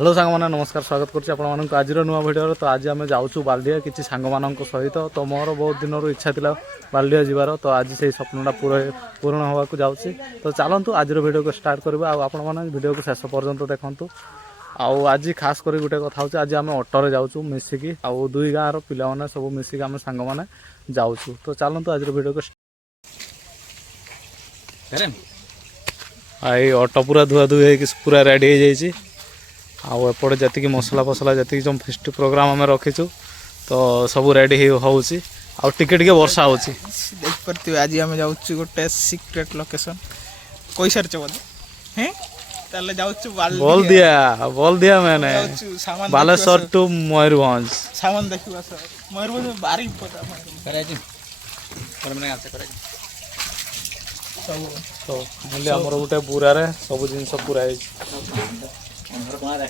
Hello सांग मैंने नमस्कार स्वागत करुँ आज नुआ भिडियो। तो आज आम जाऊँ बाल्डिया किसी सांग मान सहित। तो मोर बहुत दिन इच्छा था बाल्डिया जीवार। तो आज से स्वप्नटा पूरण होगा जाऊँगी। तो चलतु आज भिडियो को स्टार्ट करवा। आपने भिडियो को शेष पर्यंत देखूँ। आज खास कर गोटे कथा हूँ, आज आम ऑटो जाऊँ मिसिकी दुई गाँव पिला मैंने सब मिसिक आम सांग मैंने जाऊँ। तो चलतु आज भिडियो को आई ऑटो पूरा धुआ धुई है पूरा रेडी हो जाए। आपटे जी मसला फसला जी जो फेस्ट प्रोग्राम आम रखीचु तो सब रेडी होची। टिके वर्षा हो देखिए आज आम जाऊँ गोटे सिक्रेट लोकेशन कोई सार बोधे हैं ताले बोल दिया मैंने बालेश्वर टू मयूरभंज सामान देखा मयूरभंज बारी तो आमर गोटे बुरारे सब जिन पूरा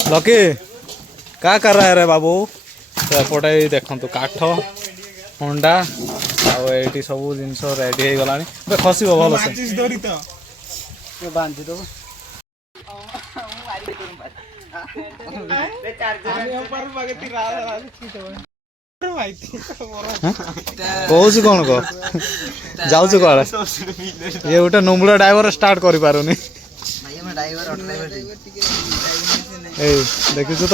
लकी क्या कर रहा है रे बाबू। तो एपटे देखु काठ अंडा आठी सब जिन रेडी हो गला खसब भल से कौन कौन कह जाऊ कह ये गोटे नुमुड़ा ड्राइवर स्टार्ट कर पारुनी। देखु तो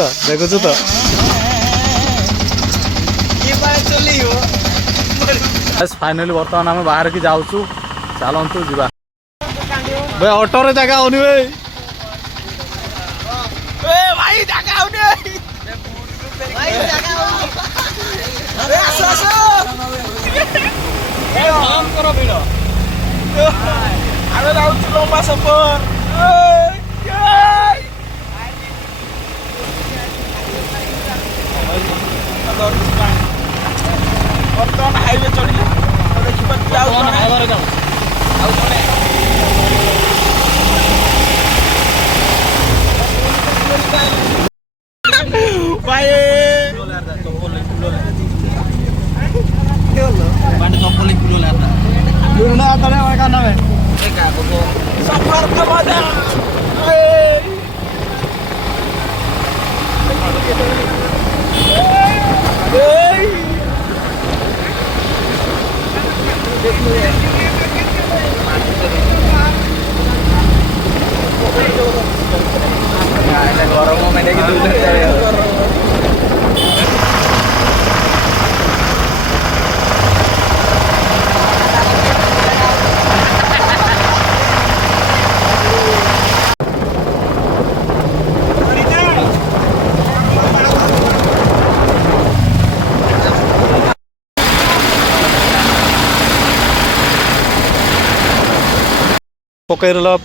फाइनली बर्तमान आम बाहर की जाऊँ। चलतु जा भाई ऑटो रे जगह होनी भाई लंबा सफर बर्तमान हाईवे चढ़िले सफर का मजा गरम में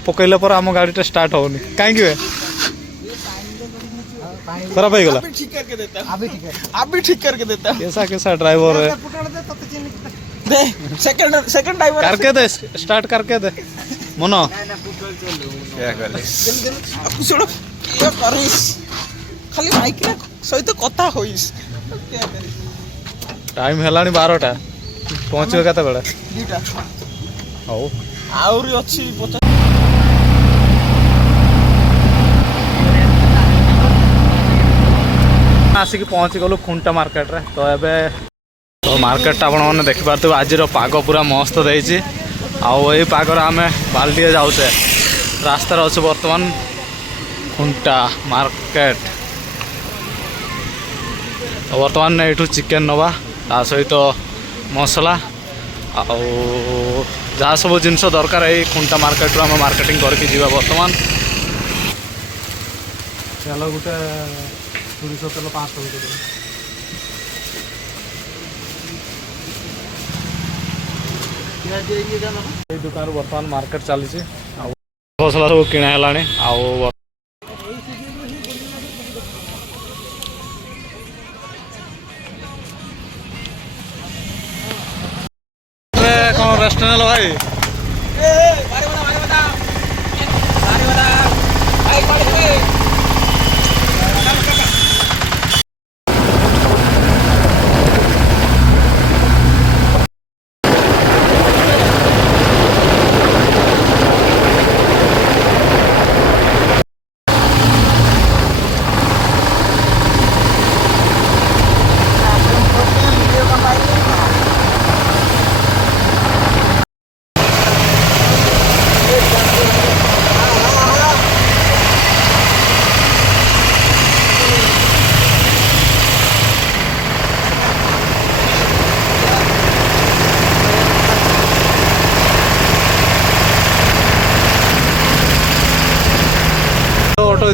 पकईला पर आम गाड़ी स्टार्ट होनी कहीं खराब हो गला। अभी ठीक करके देता कैसा ड्राइवर है दे सेकंड ड्राइवर करके दे स्टार्ट करके दे मनो क्या शुण ये करिस खाली माइक सहित कथा होइस टाइम हेलानी 12टा पहुँचे केते बेले 2टा हौ आउरी अछि आसिक पहुँची गलु खुंटा मार्केट रे। तो एबे तो मार्केट आपने देखिपे आज पाग पूरा मस्त देती आई पागर आम बाल्डिया जाऊे रास्तार अच्छे बर्तमान खुंटा मार्केट। तो बर्तमान यू चिकेन नवा ता सहित मसला जहाँ सब जिन दरकार है खुंटा मार्केट आम मार्केटिंग करके जीवा बर्तमान चलो गोटे 200 तेल 500 दुकान बर्तमान मार्केट चली मसला सब किणा कौन रेस्टोरेंट भाई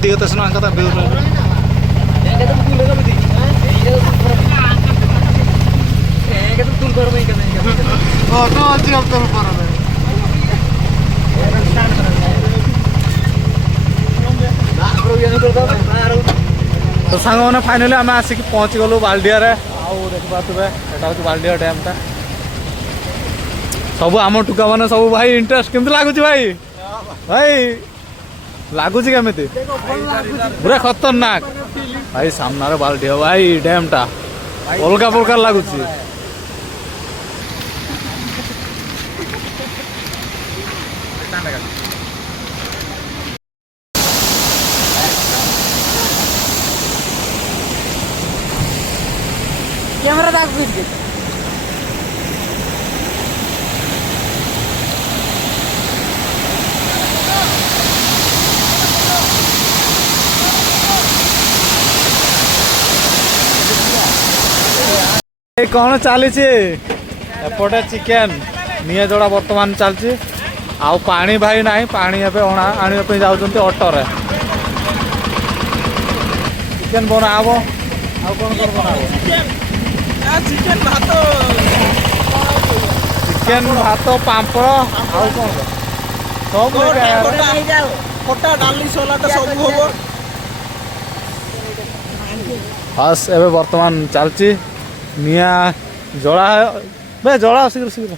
दियो तसनो अंका ता बेउर ऑटो अच्छी अब तो ऊपर है तो सांग मैंने फाइनाली आम आसिक पहुँची गलु बाल्डिया आउ देखिपे एटा हूँ बाल्डिया डैमटा सब आम टुका मैंने सब भाई इंटरेस्ट केमती लगुच भाई भाई लगुच केमी पूरा खतरनाक भाई सामने बाल्डिया भाई डैमटा अलग प्रकार लगुच कैमरा दाग फिर कौन चली एपटे चिकेन निआ जोड़ा बर्तमान चलती आउ पानी भाई ना पानी अणा आने जाऊँ ऑटोरे चिकेन बना हम आउ कौन कौन बना चिकेन भात चिकेन भात पापड़ आउ कौन सब खटा डाली सलाद सब होबो बस एबे वर्तमान चलती निआ जला बे जला शीघ्र शीघ्र